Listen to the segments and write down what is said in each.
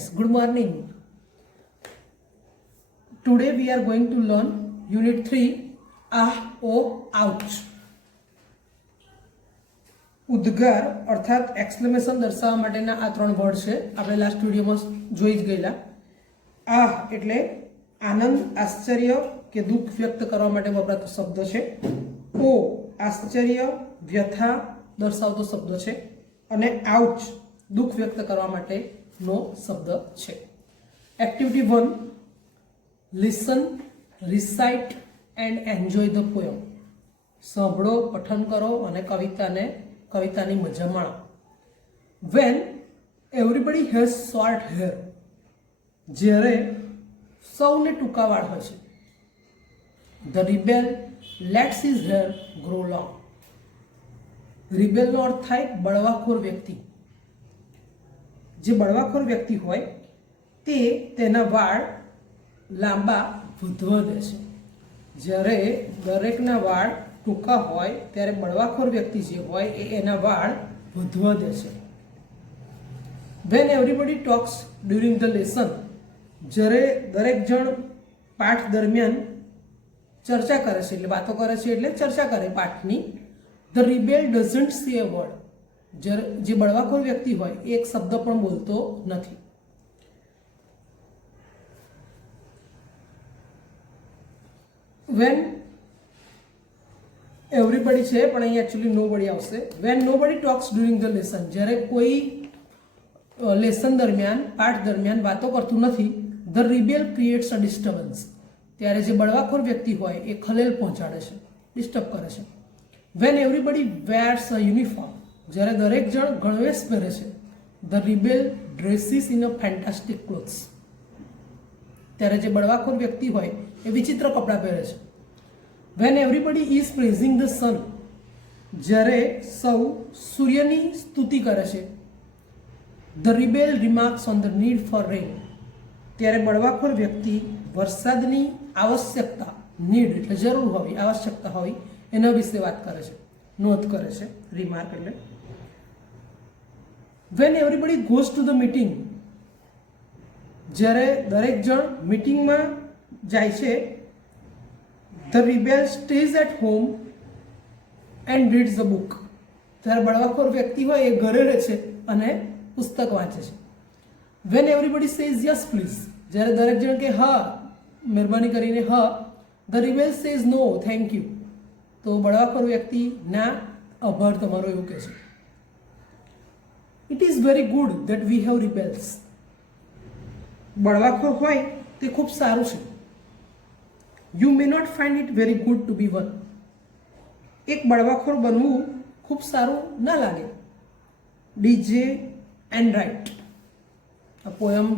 friends, good morning. Today we are going to learn Unit 3, Ah, Oh, Ouch. ઉદ્ગાર અર્થાત exclamation દર્શાવવા માટેના આ ત્રણ વર્ડ છે. આપણે લાસ્ટ વિડીયોમાં જોઈ જ ગયેલા. આહ એટલે આનંદ, આશ્ચર્ય કે દુઃખ વ્યક્ત કરવા માટે વપરાતો શબ્દ છે. ઓ આશ્ચર્ય, વ્યથા દર્શાવતો શબ્દ છે. અને આઉચ દુઃખ વ્યક્ત કરવા માટેનો શબ્દ છે. Activity 1, listen, recite and enjoy the poem. સાંભળો, પઠન કરો અને કવિતાની મજા માણો. When everybody has short hair, જ્યારે સૌને ટૂંકા વાળ હોય છે. The rebel lets his hair grow long. રિબેલનો અર્થ થાય બળવાખોર વ્યક્તિ. જે બળવાખોર વ્યક્તિ હોય તે તેના વાળ લાંબા વધવા દે છે. જ્યારે દરેકના વાળ ટૂંકા હોય ત્યારે બળવાખોર વ્યક્તિ જે હોય એ એના વાળ વધવા દે છે. When everybody talks during the lesson, જ્યારે દરેક જણ પાઠ દરમિયાન ચર્ચા કરે છે, એટલે વાતો કરે છે, એટલે ચર્ચા કરે પાઠની. The rebel doesn't see a word, જે બળવાખોર વ્યક્તિ હોય એ એક શબ્દ પણ બોલતો નથી. વેન એવરીબડી છે પણ અહીં એકચ્યુઅલી નોબડી આવશે. When nobody talks during the lesson, જ્યારે કોઈ લેસન દરમિયાન પાઠ દરમિયાન વાતો કરતું નથી. The rebel creates a disturbance, ત્યારે જે બળવાખોર વ્યક્તિ હોય એ ખલેલ પહોંચાડે છે, ડિસ્ટર્બ કરે છે. When everybody wares a uniform, જ્યારે દરેક જણ ગણવેશ પહેરે છે. The rebel dresses in a fantastic clothes, ત્યારે જે બળવાખોર વ્યક્તિ હોય એ વિચિત્ર કપડાં પહેરે છે. When everybody is praising the sun, જ્યારે સૌ સૂર્યની સ્તુતિ કરે છે. The rebel remarks on the need four rain, ત્યારે બળવાખોર વ્યક્તિ વરસાદની આવશ્યકતા, નીડ એટલે જરૂર હોવી, આવશ્યકતા હોવી એના વિશે વાત કરે છે, નોંધ કરે છે. રિમાર્ક એટલે. When everybody goes to the meeting, જ્યારે દરેક જણ મીટિંગમાં જાય છે. The rebel stays at home and reads the book, જ્યારે બળવાખોર વ્યક્તિ હોય એ ઘરે રહે છે અને પુસ્તક વાંચે છે. When everybody says yes please, જ્યારે દરેક જણ કે હા મહેરબાની કરીને હા. The rebel says no thank you, તો બળવાખોર વ્યક્તિ ના આભાર તમારો એવું કહે છે. It is very good that we have rebels, બળવાખોર હોય તે ખૂબ સારું છે. You may not find it very good to be one, એક બળવાખોર બનવું ખૂબ સારું ના લાગે. ડીજે એન્ડ રાઇટ, આ પોયમ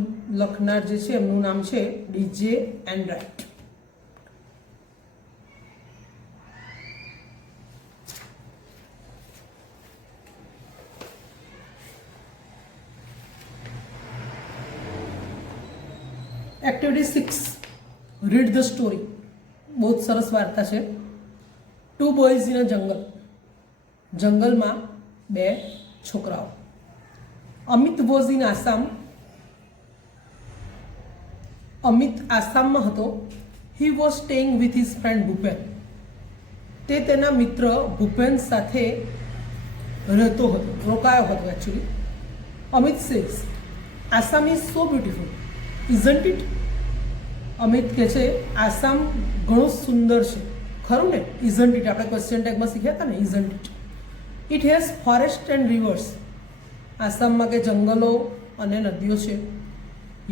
લખનાર જે છે એમનું નામ છે DJ and write. Activity 6, read the story. બહુ જ સરસ વાર્તા છે. 2 બોયઝ ઇન અ જંગલ, જંગલમાં 2 છોકરાઓ. અમિત વોઝ ઇન આસામ, અમિત આસામમાં હતો. He was staying with his friend Bhupen, તે તેના મિત્ર ભૂપેન સાથે રહેતો હતો, રોકાયો હતો actually. Amit says Assam is so beautiful isn't it. Amit કહે છે આસામ ઘણું સુંદર છે, ખરું ને? ઇઝન્ટ ઇટ આપણે ક્વેશ્ચન ટેગમાં શીખ્યા હતા ને, isn't it. It has forest and reverse, આસામમાં કે જંગલો અને નદીઓ છે.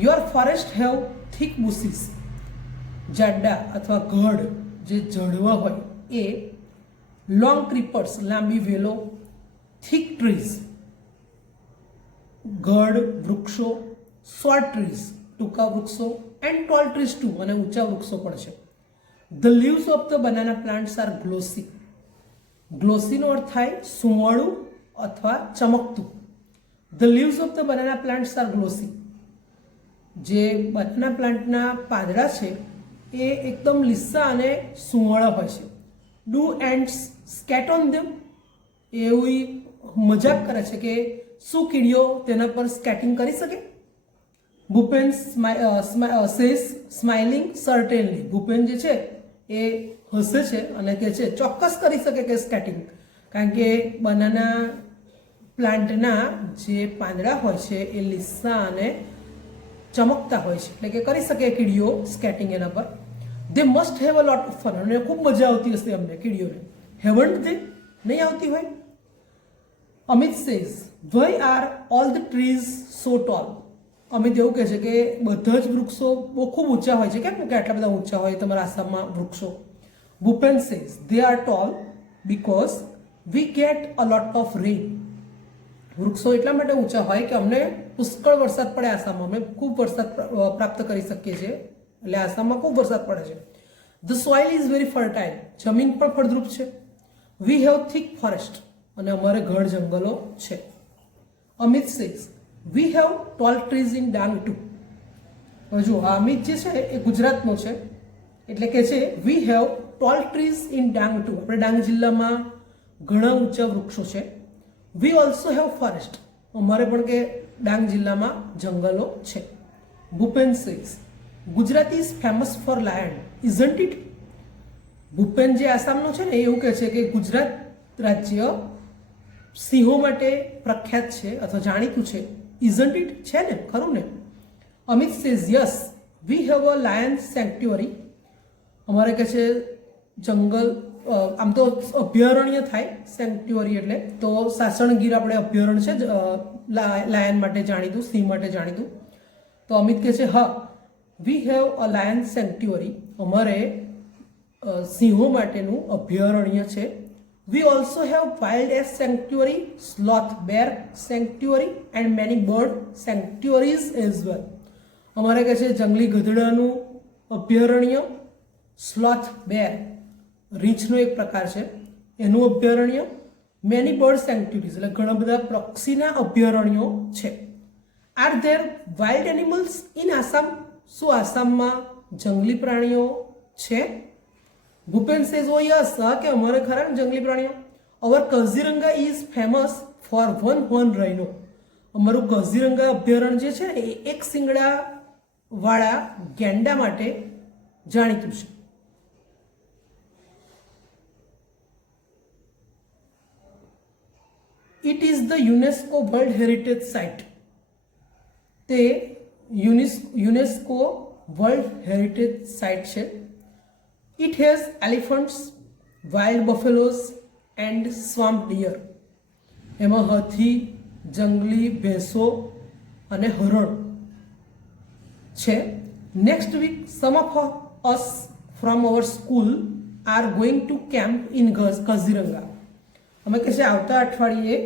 યોર ફોરેસ્ટ હેવ થીક બુસીસ, જાડા અથવા ગઢ જે ઝાડવા હોય એ. લોંગ ક્રીપર્સ, લાંબી વેલો. થીક ટ્રીઝ, ગઢ વૃક્ષો. શોર્ટ ટ્રીઝ, ટૂંકા વૃક્ષો. એન્ડ ટોલ ટ્રીઝ ટુ, અને ઊંચા વૃક્ષો પણ છે. The leaves of the banana plants are glossy, ગ્લોસીનો અર્થ થાય સુંવાળું અથવા ચમકતું. The leaves of the banana plants are glossy, જે બનાના પ્લાન્ટના પાંદડા છે એ એકદમ લીસા અને સુંવાળા હોય છે. Do ends skate on them, એવી મજાક કરે છે કે શું કીડીઓ તેના પર સ્કેટિંગ કરી શકે. Bhupen says smiling certainly. Bhupen જે છે એ હસે છે અને કે છે ચોક્કસ કરી શકે કે સ્કેટિંગ, કારણ કે બનાના પ્લાન્ટના જે પાંદડા હોય છે એ લીસા અને ચમકતા હોય છે, એટલે કે કરી શકે કીડીઓ સ્કેટિંગ એના પર. દે must have a lot of fun. અને ખૂબ મજા આવતી હશે અમને કીડીઓને. હેવન્ટ દે? નહીં આવતી હોય. Amit says why are all the trees so tall. Amit એવું કહે છે કે બધા જ વૃક્ષો બહુ ખૂબ ઊંચા હોય છે. કેમ કે આટલા બધા ઊંચા હોય તમારા આસામમાં વૃક્ષો? Bhupen says they are tall because we get a lot of rain. વૃક્ષો એટલા માટે ઊંચા હોય કે અમને પુષ્કળ વરસાદ પડે આસામમાં, અમે ખૂબ વરસાદ પ્રાપ્ત કરી શકીએ છીએ, એટલે આસામમાં ખૂબ વરસાદ પડે છે. The soil is very fertile. જમીન પણ ફળદ્રુપ છે. We have thick forest. અને અમારે ઘર જંગલો છે. Amit says we have tall trees in Dang too. હવે જો અમિત જે છે એ ગુજરાતનો છે, એટલે કે છે we have tall trees in Dang too. આપણે ડાંગ જિલ્લામાં ઘણા ઊંચા વૃક્ષો છે. We also have forest. અમારે પણ કે ડાંગ જિલ્લામાં જંગલો છે. Bhupen says Gujarat is famous for lion isn't it. Bhupen જે આસામનો છે ને એ એવું કહે છે કે ગુજરાત રાજ્ય સિંહો માટે પ્રખ્યાત છે અથવા જાણીતું છે. Isn't it? છે ને, ખરું ને. Amit says yes we have a lion sanctuary. અમારે કહે છે જંગલ, આમ તો અભયારણ્ય થાય સેન્ક્ચ્યુઅરી એટલે, તો સાસણગીર આપણે અભયારણ્ય છે લાયન માટે જાણીતું, સિંહ માટે જાણીતું. તો અમિત કહે છે હા વી હેવ અ લાયન સેન્ક્ચ્યુઅરી. અમારે સિંહો માટેનું અભયારણ્ય છે. We also have wild ass sanctuary, sloth bear sanctuary and many bird sanctuaries as well. અમારે કહે છે જંગલી ગધેડાનું અભયારણ્ય, સ્લોથ બેર રીંછનો એક પ્રકાર છે એનું અભયારણ્ય, મેની બર્ડ સેન્ક્ચ્યુરીઝ એટલે ઘણા બધા પક્ષીના અભયારણ્યો છે. Are there wild animals in Assam. શું આસામમાં જંગલી પ્રાણીઓ છે? Bhupen says oh yes. હા કે અમારે ખરા ને જંગલી પ્રાણીઓ. Our Kaziranga is famous for one horn rhino. અમારું કાઝીરંગા અભયારણ્ય જે છે એ એક શિંગડા વાળા ગેંડા માટે જાણીતું છે. It is the UNESCO world heritage site. તે યુનેસ્કો વર્લ્ડ હેરિટેજ સાઇટ છે. It has elephants, wild buffaloes and swamp deer. એમાં હાથી, જંગલી ભેંસો અને હરણ છે. Next week some of us from our school are going to camp in Kaziranga. અમે કહે છે આવતા અઠવાડિયે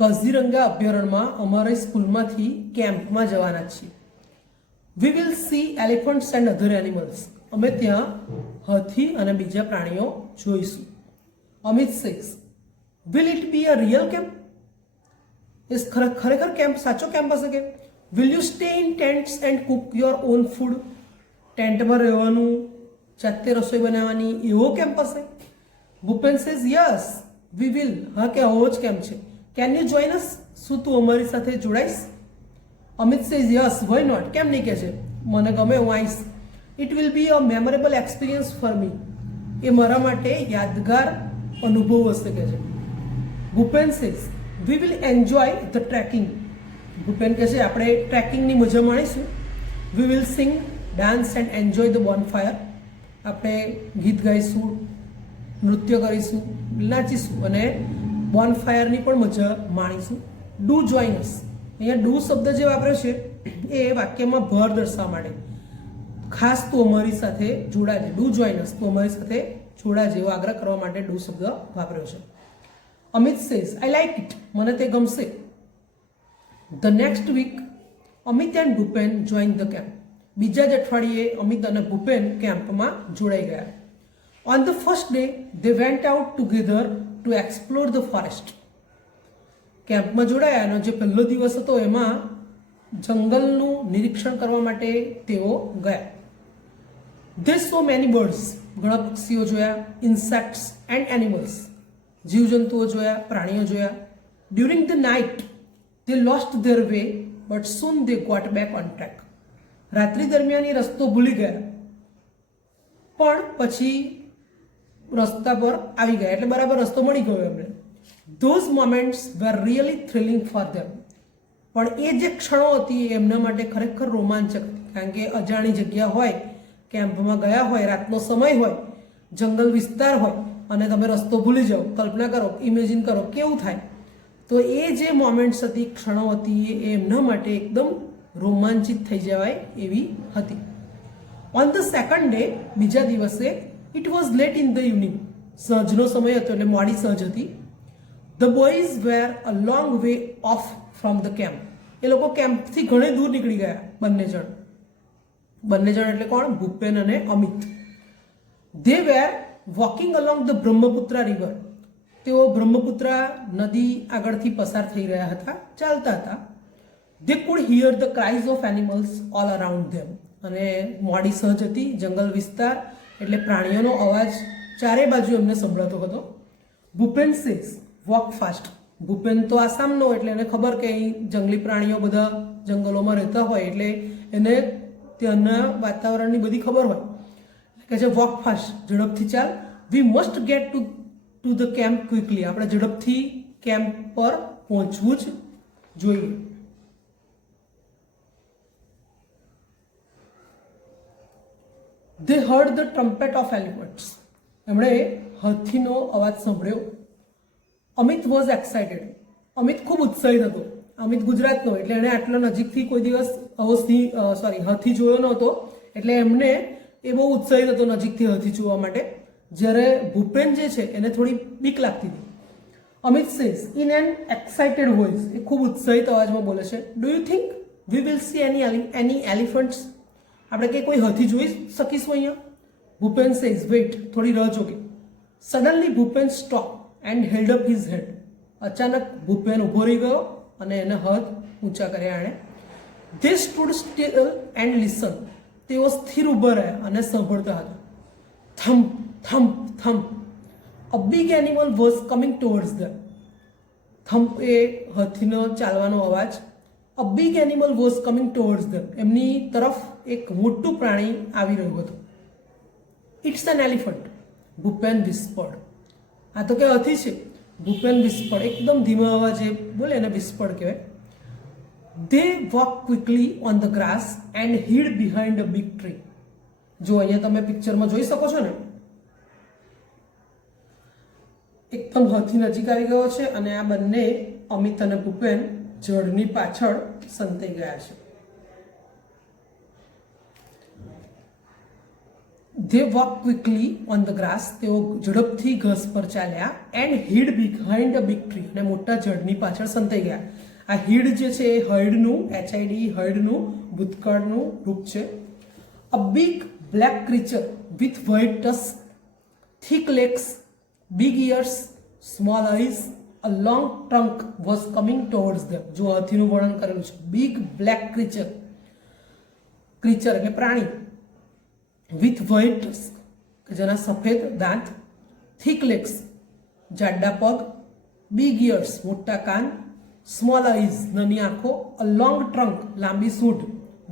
કાઝીરંગા અભયારણ્યમાં અમારી સ્કૂલમાંથી કેમ્પમાં જવાના છીએ. We will see elephants and other animals. અમે ત્યાં હાથી અને બીજા પ્રાણીઓ જોઈશું. Amit says will it be a real camp. એ ખરેખર કેમ્પ, સાચો કેમ્પ હશે કે? Will you stay in tents and cook your own food. ટેન્ટમાં રહેવાનું, જાતે રસોઈ બનાવવાની, એવો કેમ્પ હશે? Bhupen says yes we will. હા કે આવો જ કેમ્પ છે. Can you join us. શું તું અમારી સાથે જોડાઈશ? Amit says yes why not. કેમ નહીં કહે છે, મને ગમે, હું આવીશ. It will be a memorable experience for me. એ મારા માટે યાદગાર અનુભવ હશે કે છે. Bhupen says we will enjoy the trekking. Bhupen કહે છે આપણે ટ્રેકિંગની મજા માણીશું. We will sing, dance and enjoy the bonfire. આપણે ગીત ગાઈશું, નૃત્ય કરીશું, નાચીશું અને બોનફાયરની પણ મજા માણીશું. ડુ જોઈન અસ. અહીંયા ડુ શબ્દ જે વાપર્યો છે એ વાક્યમાં ભર દર્શાવવા માટે, ખાસ તું અમારી સાથે જોડાજે. ડુ જોઈન અસ, તું અમારી સાથે જોડાજે એવો આગ્રહ કરવા માટે ડુ શબ્દ વાપર્યો છે. Amit says I like it. મને તે ગમશે. The next week Amit and Bhupen join the camp. બીજા જ અઠવાડિયે અમિત અને ભૂપેન કેમ્પમાં જોડાઈ ગયા. On the first day they went out together to explore the forest. કેમ્પમાં જોડાયા અને જે પહેલો દિવસ હતો એમાં જંગલનું નિરીક્ષણ કરવા માટે તેઓ ગયા. They saw many birds. ઘણા પક્ષીઓ જોયા. Insects and animals. જીવજંતુઓ જોયા, પ્રાણીઓ જોયા. During the night they lost their way but soon they got back on track. રાત્રિ દરમિયાન એ રસ્તો ભૂલી ગયા પણ પછી રસ્તા પર આવી ગયા, એટલે બરાબર રસ્તો મળી ગયો એમને. Those moments were really thrilling for them. પણ એ જે ક્ષણો હતી એ એમના માટે ખરેખર રોમાંચક હતી, કારણ કે અજાણી જગ્યા હોય, કેમ્પમાં ગયા હોય, રાતનો સમય હોય, જંગલ વિસ્તાર હોય અને તમે રસ્તો ભૂલી જાઓ. કલ્પના કરો, ઇમેજિન કરો કેવું થાય. તો એ જે મોમેન્ટ્સ હતી, ક્ષણો હતી, એ એમના માટે એકદમ રોમાંચિત થઈ જવાય એવી હતી. ઓન ધ સેકન્ડ ડે, બીજા દિવસે, it was late in the evening. સાંજનો સમય હતો એટલે મોડી સાંજ હતી. The boys were a long way off from the camp. એ લોકો કેમ્પથી ઘણે દૂર નીકળી ગયા, બંને જણ એટલે કોણ? ભૂપેન અને Amit. They were walking along the Brahmaputra river. તેઓ બ્રહ્મપુત્રા નદી આગળથી પસાર થઈ રહ્યા હતા, ચાલતા હતા. They could hear the cries of animals all around them. અને મોડી સાંજ હતી, જંગલ વિસ્તાર એટલે પ્રાણીઓનો અવાજ ચારે બાજુ એમને સંભળાતો હતો. Bhupen says walk fast. Bhupen તો આસામનો એટલે એને ખબર કે અહીં જંગલી પ્રાણીઓ બધા જંગલોમાં રહેતા હોય એટલે એને ત્યાંના વાતાવરણની બધી ખબર હોય. કે છે વોક ફાસ્ટ, ઝડપથી ચાલ. We must get to the camp quickly. આપણે ઝડપથી કેમ્પ પર પહોંચવું જ જોઈએ. They heard the trumpet of elephants. એમણે હાથીનો અવાજ સાંભળ્યો. Amit was excited. અમિત ખૂબ ઉત્સાહિત હતો. અમિત ગુજરાતનો એટલે એણે આટલા નજીકથી કોઈ દિવસ હાથી જોયો નહોતો, એટલે એમને એ બહુ ઉત્સાહિત હતો નજીકથી હાથી જોવા માટે. જ્યારે ભૂપેન જે છે એને થોડી બીક લાગતી હતી. Amit says in an excited voice, એ ખૂબ ઉત્સાહિત અવાજમાં બોલે છે, do you think we will see any elephants. આપણે કે કોઈ હાથી જોઈ શકીશું અહીંયા? ભૂપેન સેઝ વેઇટ, થોડી રાહ જોકે. Suddenly Bhupen stop and held up his head. અચાનક ભૂપેન ઊભો રહી ગયો અને એને હાથ ઊંચા કર્યા એણે. They stood still and listen. તેઓ સ્થિર ઊભા રહ્યા અને સાંભળતા હતા. Thump thump thump. A big animal was coming towards them. Thump એ હાથીનો ચાલવાનો અવાજ. A big animal was coming towards them. એમની તરફ એક મોટું પ્રાણી આવી રહ્યું હતું. It's an elephant, Bhupen whispered. આ તો કે હાથી છે. ભૂપેન વિસ્પર્ડ, એકદમ ધીમા અવાજે બોલે એને વિસ્પર્ડ કહેવાય. They walked quickly on the grass and hid behind a big tree. જો અહીંયા તમે પિક્ચરમાં જોઈ શકો છો ને, એકદમ હાથી નજીક આવી ગયો છે અને આ બંને અમિત અને ભૂપેન ઝાડની પાછળ સંતાઈ ગયા છે. They walked quickly on the grass. તેઓ ઝડપથી ઘાસ પર ચાલ્યા. and hid behind a big tree. અને મોટા ઝાડની પાછળ સંતાઈ ગયા. આ હીડ જે છે એ હર્ડનું, HID હર્ડનું ભૂતકાળનું રૂપ છે. A big black creature with white tusk, thick legs, big ears, small eyes, a long trunk was coming towards them. જો હાથીનું વર્ણન કરેલું છે. બિગ બ્લેક ક્રીચર, ક્રીચર એટલે પ્રાણી, વિથ વ્હાઇટ ટસ્ક કે જેના સફેદ દાંત, થિક લેગ્સ જાડા પગ, બિગ ઇયર્સ મોટા કાન, સ્મોલ આઈઝ નાની આંખો, અ લોંગ ટ્રંક લાંબી સૂંઢ,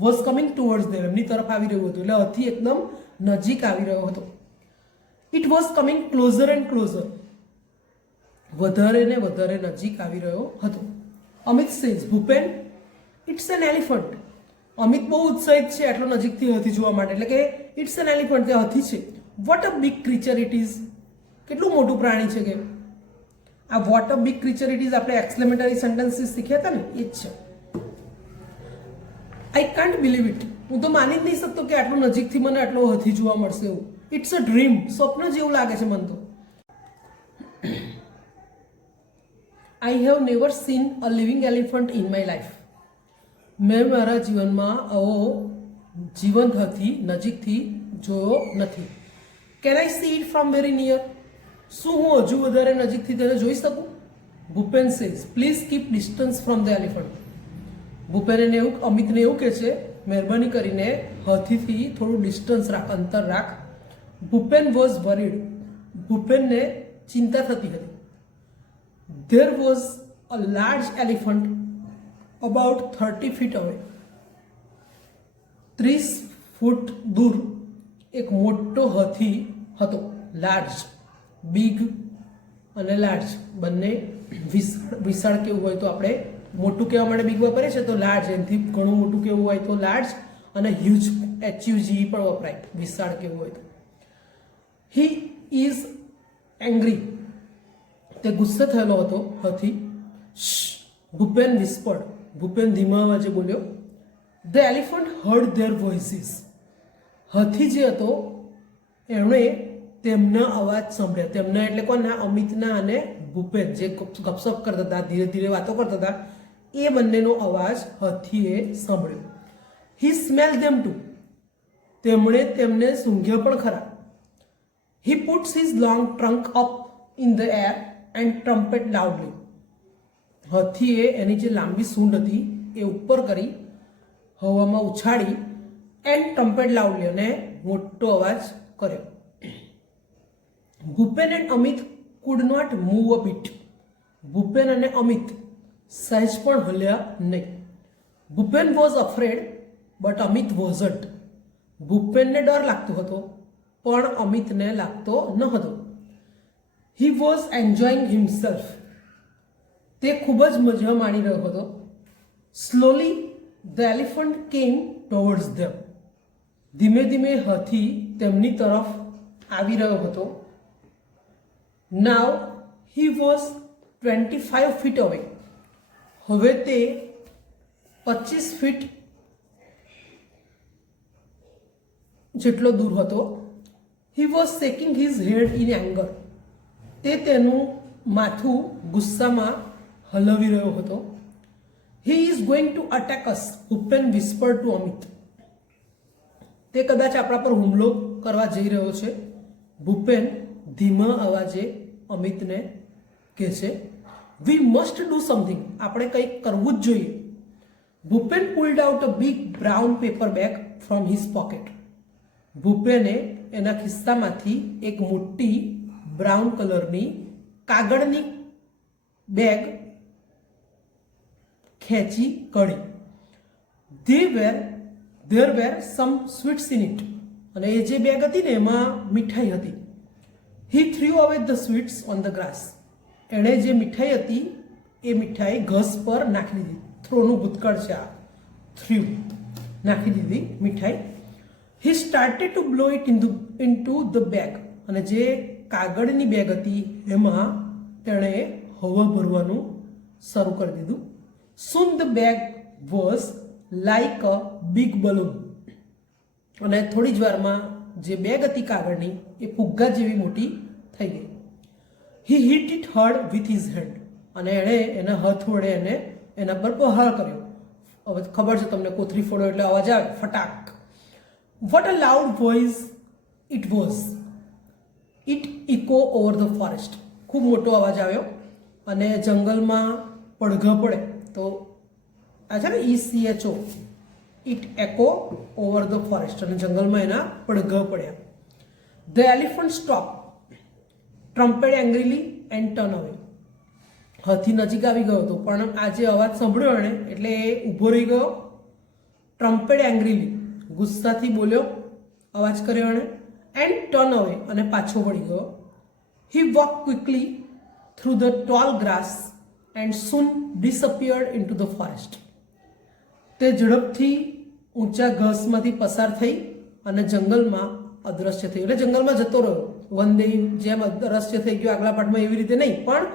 વોઝ કમિંગ ટુવર્ડ્સ ધેમ એમની તરફ આવી રહ્યું હતું. એટલે હાથી એકદમ નજીક આવી રહ્યો હતો. It was coming closer and closer. વધારે ને વધારે નજીક આવી રહ્યો હતો. Amit says Bhupen it's an elephant. Amit બહુ ઉત્સાહિત છે આટલો નજીકથી હાથી જોવા માટે, એટલે કે ઇટ્સ એન એલિફન્ટ, તે હાથી છે. What a big creature it is. કેટલું મોટું પ્રાણી છે કે. આ what a big creature it is આપણે એક્સક્લેમેટરી સેન્ટેન્સીસ શીખ્યા હતા ને, એ જ છે. I can't believe it. હું તો માની જ નહીં શકતો કે આટલું નજીકથી મને આટલો હાથી જોવા મળશે એવું. It's a dream. સ્વપ્ન જેવું લાગે છે મને તો. I have never seen a living elephant in my life. મેં મારા જીવનમાં આવો જીવંત હાથી નજીકથી જોયો નથી. Can I see it from very near. શું હું હજુ વધારે નજીકથી તેને જોઈ શકું? Bhupen says please keep distance from the elephant. Bhupen એવું અમિતને એવું કહે છે, મહેરબાની કરીને હાથીથી થોડું ડિસ્ટન્સ રાખ, અંતર રાખ. Bhupen was worried. ભૂપેનને ચિંતા થતી હતી. There was a large elephant about 30 feet away, 30 ફૂટ દૂર એક મોટો હાથી હતો. લાર્જ, બિગ અને લાર્જ બંને. વિશાળ કેવું હોય તો આપણે મોટું કહેવા માટે બિગ વાપરીએ છીએ, તો લાર્જ એનાથી ઘણું મોટું કેવું હોય તો લાર્જ, અને હ્યુજ HUGE પણ વપરાય વિશાળ કેવું હોય તો. હી ઇઝ એંગ્રી, તે ગુસ્સે થયેલો હતો હાથી. ભૂપેન વિસ્પર્ડ, ભૂપેન ધીમા અવાજે બોલ્યો. The elephant hard there voices, હાથી જે હતો એમણે તેમના અવાજ સાંભળ્યા. તેમના એટલે કોના? અમિતના અને ભૂપેન જે ગપસપ કરતા હતા, ધીરે ધીરે વાતો કરતા હતા, એ બંનેનો અવાજ હાથીએ સાંભળ્યો. હી સ્મેલ ધેમ ટુ, તેમણે તેમને સૂંઘ્યા પણ ખરા. He puts his long trunk up in the air and trumpet loudly, હાથીએ એની જે લાંબી સૂંઢ હતી એ ઉપર કરી હવામાં ઉછાળી, એન્ડ ટ્રમ્પેટ લાઉડલી, અને મોટો અવાજ કર્યો. Bhupen and Amit could not move a bit, Bhupen અને અમિત સહેજ પણ હલ્યા નહીં. Bhupen was afraid but Amit wasn't, ભૂપેનને ડર લાગતો હતો પણ અમિતને લાગતો ન હતો. હી વોઝ એન્જોયિંગ હિમસેલ્ફ, તે ખૂબ જ મજા માણી રહ્યો હતો. સ્લોલી ધ એલિફન્ટ કેમ ટુવર્ડ્સ ધેમ, ધીમે ધીમે હાથી તેમની તરફ આવી રહ્યો હતો. નાવ હી વોઝ 25 feet અવે, હવે તે 25 feet જેટલો દૂર હતો. He was shaking his head in anger, તે તેનું માથું ગુસ્સામાં હલાવી રહ્યો હતો. He is going to attack us, Bhupen whispered to Amit, તે કદાચ આપણા પર હુમલો કરવા જઈ રહ્યો છે, ભૂપેન ધીમા અવાજે અમિતને કહે છે. વી મસ્ટ ડુ સમથિંગ, આપણે કંઈક કરવું જ જોઈએ. Bhupen pulled out a big brown paper bag from his pocket, ભૂપેને એના ખિસ્સામાંથી એક મોટી બ્રાઉન કલરની કાગળની બેગ ખેંચી કાઢી. There were some sweets in it, અને એ જે બેગ હતી ને એમાં મીઠાઈ હતી. He threw away the sweets on the grass, એણે જે મીઠાઈ હતી એ મીઠાઈ ઘાસ પર નાખી દીધી. થ્રોનું ભૂતકાળ છે આ, થ્રીવ, નાખી દીધી મીઠાઈ. He started to blow it in to the bag, અને જે કાગળની બેગ હતી એમાં તેણે હવા ભરવાનું શરૂ કરી દીધું. Soon the bag was like a big balloon, અને થોડી જ વારમાં જે બેગ હતી કાગળની એ ફુગ્ગા જેવી મોટી થઈ ગઈ. He hit it hard with his hand, અને એણે એના હાથ વડે એને એના પર પ્રહાર કર્યો. હવે ખબર છે તમને, કોથળી ફોડો એટલે અવાજ આવે, ફટાક. What a loud voice it was, it echo over the forest, ખૂબ મોટો અવાજ આવ્યો, અને જંગલમાં પડઘા પડે તો આ છે ને ECHO, it echo over the forest, અને જંગલમાં એના પડઘા પડ્યા. The elephant stop, trumpeted angrily and turn away, હાથી નજીક આવી ગયો હતો પણ આ જે અવાજ સાંભળ્યો એણે એટલે એ ઊભો રહી ગયો. ટ્રમ્પેડ એંગ્રીલી, ગુસ્સાથી બોલ્યો, અવાજ કર્યો એણે. એન્ડ ટર્ન અવે, અને પાછો વળી ગયો. He walk quickly through the tall grass and soon disappeared into the forest, તે ઝડપથી ઊંચા ઘાસમાંથી પસાર થઈ અને જંગલમાં અદ્રશ્ય થયું. એટલે જંગલમાં જતો રહ્યો, વન ડે જેમ અદ્રશ્ય થઈ ગયો આગલા પાઠમાં એવી રીતે નહીં, પણ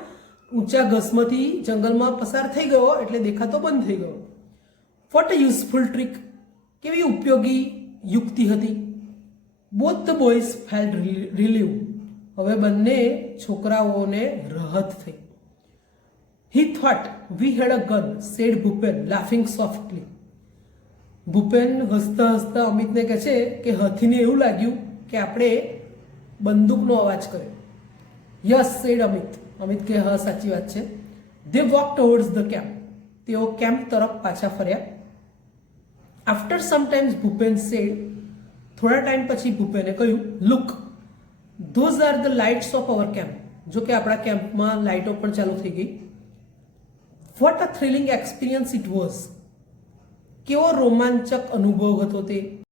ઊંચા ઘાસમાંથી જંગલમાં પસાર થઈ ગયો એટલે દેખાતો બંધ થઈ ગયો. વોટ અ યુઝફુલ ટ્રીક, કેવી ઉપયોગી યુક્તિ હતી. Both the boys felt relieve, હવે બંને છોકરાઓને રાહત થઈ. He thought we had a gun, said Bhupen, laughing softly. Bhupen હસતા હસતા અમિતને કહે છે કે હાથીને એવું લાગ્યું કે આપણે બંદૂકનો અવાજ કર્યો. યસ સેડ અમિત, અમિત કે હા સાચી વાત છે. They walked towards the camp, તેઓ કેમ્પ તરફ પાછા ફર્યા. After some time Bhupen said, થોડા ટાઈમ પછી ભૂપેને કહ્યું, look, those are the lights of our camp, જો કે આપણા કેમ્પમાં લાઇટો પણ ચાલુ થઈ ગઈ. What a thrilling experience it was. કેવો રોમાંચક અનુભવ હતો તે.